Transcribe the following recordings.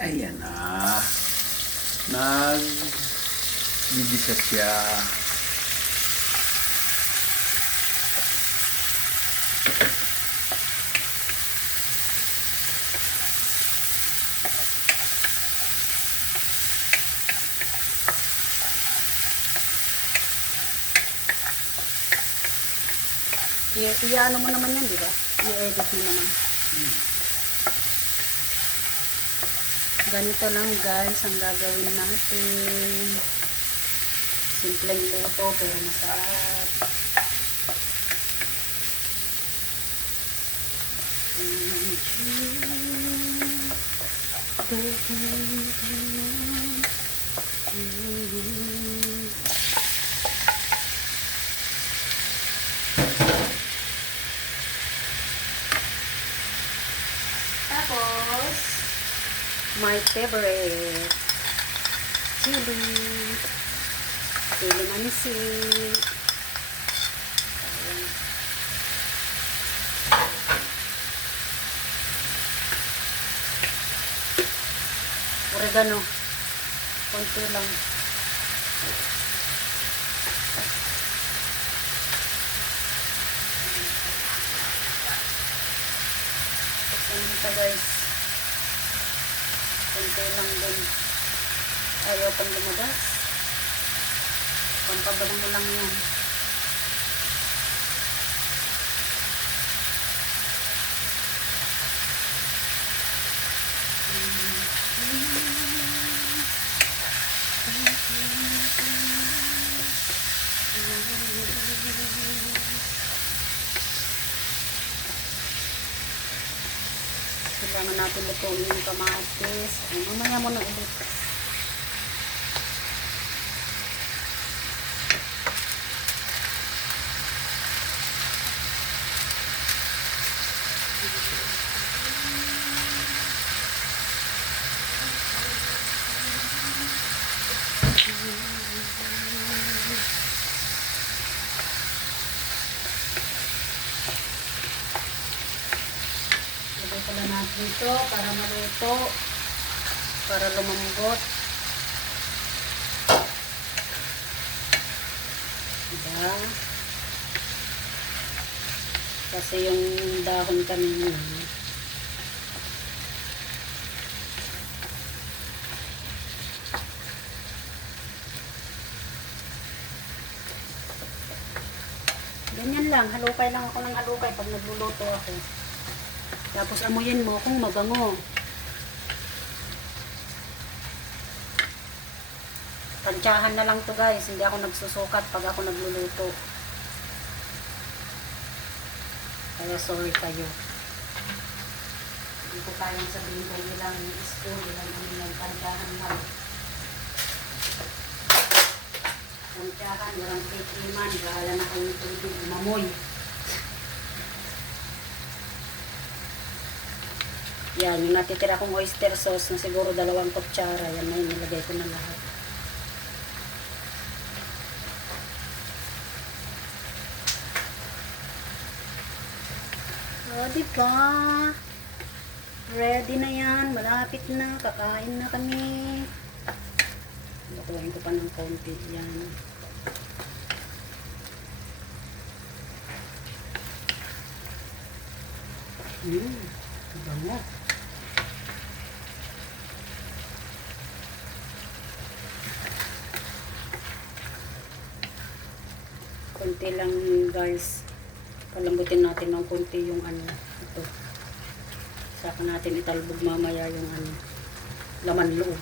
Ayan na. Nagbibisa siya. I-ano mo naman yan, di ba? I-edit mo naman. Ganito lang guys ang gagawin natin. Simpleng luto pero masarap. Tapos, my favorite, chili manisi. Oregano, konti lang. Ito guys, konti lang din. Ayaw pang lumabas. Pampabalang mo lang yan. Kailangan natin lutuin yung kamatis. Mamaya mo na ulit. Lagay pala natin ito para maluto, para lumambot. Diba? Kasi yung dahon kanina ganyan lang, halukay lang ako ng halukay pag nagluluto ako. Tapos amuyin mo kung mabango. Tansyahan na lang to guys, hindi ako nagsusukat pag ako nagluluto. Kaya sorry kayo. Hindi ko kayang sabihin kayo ilang spoon, ilang ilang tansyahan lang. Tansyahan, walang tikiman, bahala na kayo tubig, umamoy. Yan, yung natitira kong oyster sauce na siguro 2 kutsara. Yan na yun, nilagay ko na lahat. O, diba? Ready na yan. Malapit na. Kakain na kami. Bakuhin ko pa ng konti. Yan. Bango. Konti lang guys. Palambutin natin ng konti yung ano. Ito. Saka natin italbog mamaya yung ano. Laman loob.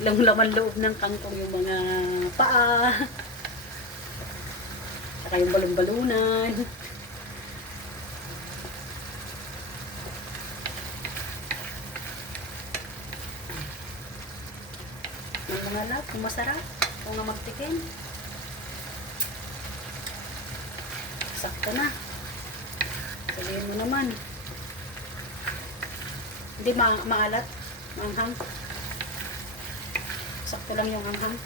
Lang laman loob ng kangkong yung mga paa. Saka yung balon-balunan. Yung mga lap, kung masarap, kung nga magtikin. Sakto na. Sabihin mo naman. Hindi maalat. Maanghang. Sakto lang yung anghang.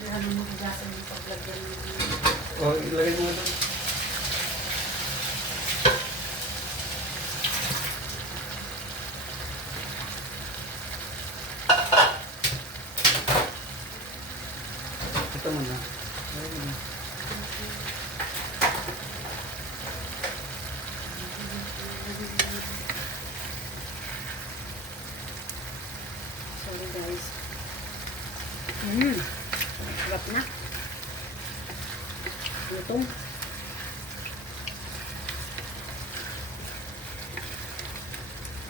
Wala naman magasan yung paglagyan. O, ilagay mo ito.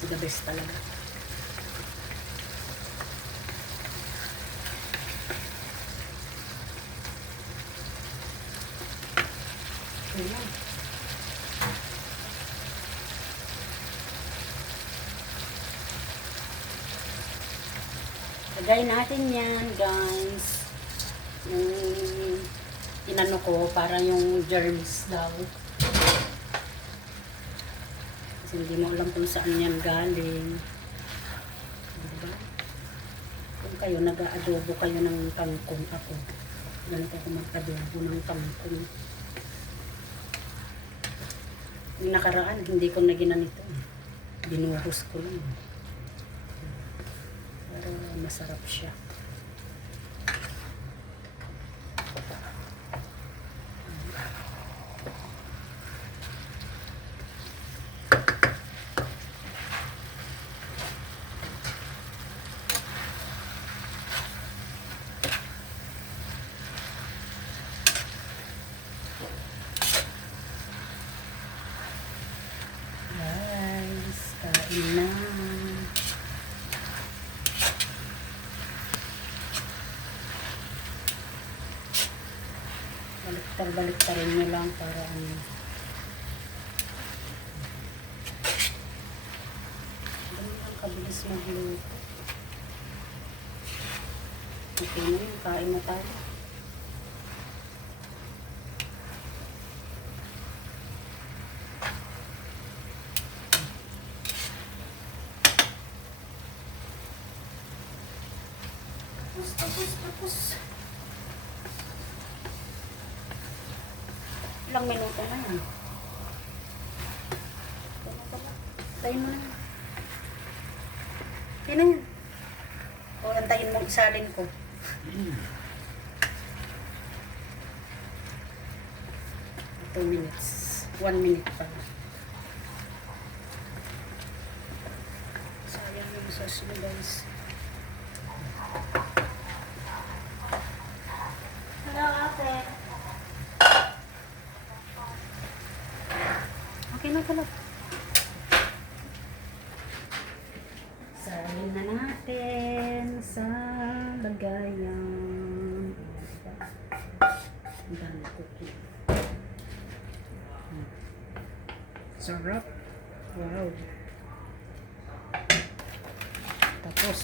The best talaga. Ayan. Lagay natin yan, guys. Yung inano ko, para yung germs daw. Kasi hindi mo alam kung saan yan galing. Diba? Kung kayo, nag-aadobo kayo ng kangkong ako. Ganito ako mag-adobo ng kangkong. Yung nakaraan, hindi ko na ginanito. Binuhos ko lang. Para masarap siya. Guys, kain na. Baliktar-baliktarin nyo lang para ano. Ganun lang kabilis magluto. Okay na yun, kain na tayo. Tapos. Ilang minuto na yan. Tayin mo na yan. Tayin na yan. O, antayin mo, isalin ko. 2 minutes. 1 minute pa. Sayang yung sauce mo, guys. Hello, ate. Okay na pala. Salin na natin sa lagayan. Ang dami cookie. Sarap. Wow. Tapos,